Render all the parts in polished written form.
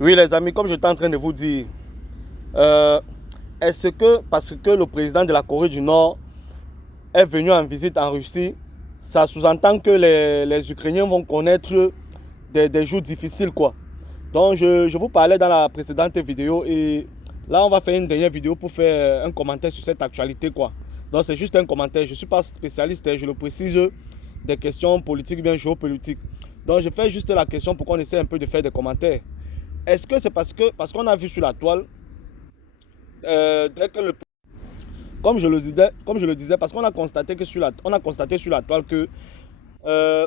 Oui, les amis, comme j'étais en train de vous dire, euh, est-ce que parce que le président de la Corée du Nord est venu en visite en Russie, ça sous-entend que les Ukrainiens vont connaître des jours difficiles, quoi. Donc, je vous parlais dans la précédente vidéo et là, on va faire une dernière vidéo pour faire un commentaire sur cette actualité, quoi. Donc, c'est juste un commentaire. Je ne suis pas spécialiste, je le précise, des questions politiques, bien géopolitiques. Donc, je fais juste la question pour qu'on essaie un peu de faire des commentaires. Est-ce que c'est parce qu'on a vu sur la toile, dès que comme je le disais, parce qu'on a constaté que on a constaté sur la toile que euh,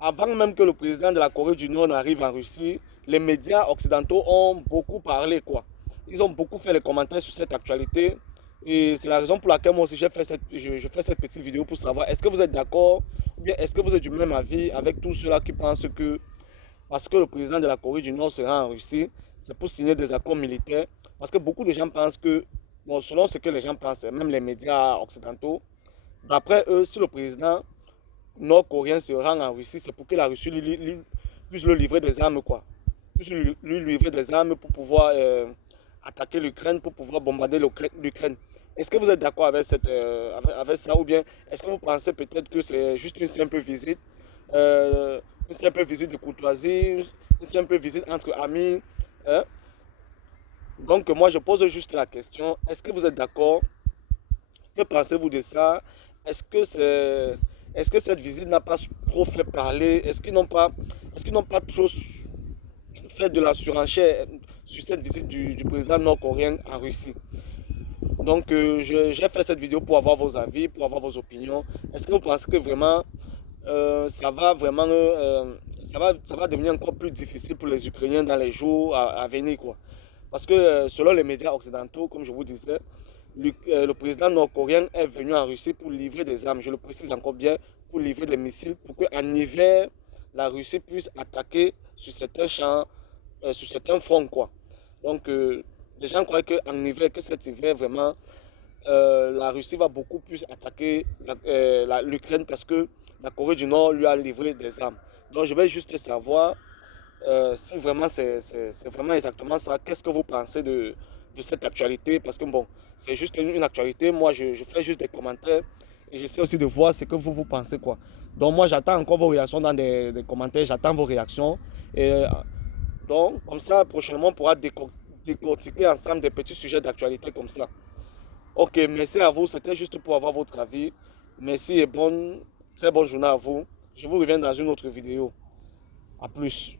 avant même que le président de la Corée du Nord n'arrive en Russie, les médias occidentaux ont beaucoup parlé, quoi. Ils ont beaucoup fait les commentaires sur cette actualité. Et c'est la raison pour laquelle moi aussi je fais cette petite vidéo pour savoir est-ce que vous êtes d'accord ou bien est-ce que vous êtes du même avis avec tous ceux-là qui pensent que parce que le président de la Corée du Nord sera en Russie, c'est pour signer des accords militaires. Parce que beaucoup de gens pensent que, bon, selon ce que les gens pensent, même les médias occidentaux, d'après eux, si le président nord-coréen se rend en Russie, c'est pour que la Russie puisse lui livrer des armes, quoi. Puisse lui livrer des armes pour pouvoir attaquer l'Ukraine, pour pouvoir bombarder l'Ukraine. Est-ce que vous êtes d'accord avec, avec ça ou bien est-ce que vous pensez peut-être que c'est juste euh, une simple visite de courtoisie, une simple visite entre amis, hein? Donc moi je pose juste la question, est-ce que vous êtes d'accord? Que pensez-vous de ça? Est-ce que c'est, est-ce que cette visite n'a pas trop fait parler? Est-ce qu'ils n'ont pas trop fait de la surenchère sur cette visite du président nord-coréen en Russie? Donc j'ai fait cette vidéo pour avoir vos avis, pour avoir vos opinions. Est-ce que vous pensez que vraiment ça va vraiment ça va devenir encore plus difficile pour les Ukrainiens dans les jours à venir, quoi. Parce que selon les médias occidentaux, comme je vous disais, le président nord-coréen est venu en Russie pour livrer des armes, je le précise encore bien, pour livrer des missiles, pour qu'en hiver, la Russie puisse attaquer sur certains champs, sur certains fronts, quoi. Donc, les gens croient qu'en hiver, que cet hiver, vraiment, la Russie va beaucoup plus attaquer l'Ukraine parce que la Corée du Nord lui a livré des armes. Donc, je vais juste savoir si vraiment c'est vraiment exactement ça. Qu'est-ce que vous pensez de cette actualité? Parce que bon, c'est juste une actualité. Moi, je fais juste des commentaires et j'essaie aussi de voir ce que vous pensez, quoi. Donc, moi, j'attends encore vos réactions dans des commentaires. J'attends vos réactions. Et donc, comme ça, prochainement, on pourra décortiquer ensemble des petits sujets d'actualité comme ça. Ok, merci à vous. C'était juste pour avoir votre avis. Merci et très bonne journée à vous. Je vous reviens dans une autre vidéo. À plus.